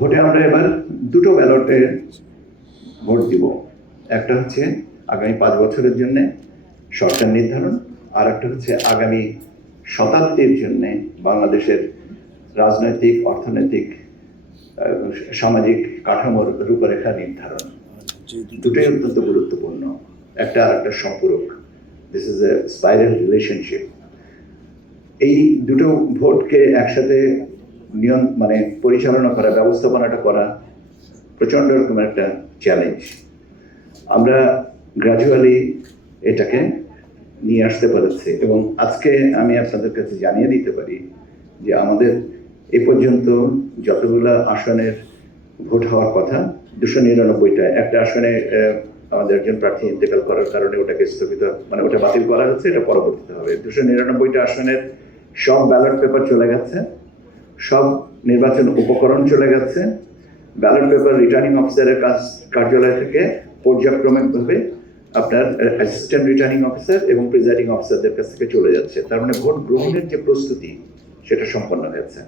ভোটে আমরা এবার দুটো ব্যালটে ভোট দিব। একটা হচ্ছে আগামী 5 বছরের জন্য সরকার নির্ধারণ, আর একটা হচ্ছে আগামী শতাব্দীর জন্য বাংলাদেশের রাজনৈতিক, অর্থনৈতিক, সামাজিক কাঠামোর রূপরেখা নির্ধারণ। দুটোই অত্যন্ত গুরুত্বপূর্ণ, একটা আর একটা সম্পূরক। This is a spiral relationship. এই দুটো ভোটকে একসাথে পরিচালনা করা, ব্যবস্থাপনাটা করা প্রচন্ড রকমের একটা চ্যালেঞ্জ। আমরা গ্র্যাজুয়ালি এটাকে নিয়ে আসতে পেরেছি এবং আজকে আমি আপনাদের কাছে জানিয়ে দিতে পারি যে আমাদের এ পর্যন্ত যতগুলো আসনের ভোট হওয়ার কথা 299টা, একটা আসনে আমাদের একজন প্রার্থী ইন্তেকাল করার কারণে ওটাকে স্থগিত, ওটা বাতিল করা হচ্ছে, এটা পরবর্তীতে হবে। 299টা আসনের সব ব্যালট পেপার চলে গেছে, সব নির্বাচন উপকরণ চলে গেছে। ব্যালট পেপার রিটার্নিং অফিসারের কার্যালয় থেকে পর্যায়ক্রমিকভাবে আপনার অ্যাসিস্ট্যান্ট রিটার্নিং অফিসার এবং প্রিজাইডিং অফিসারদের কাছ থেকে চলে যাচ্ছে। তার মানে ভোট গ্রহণের যে প্রস্তুতি সেটা সম্পন্ন হয়েছে।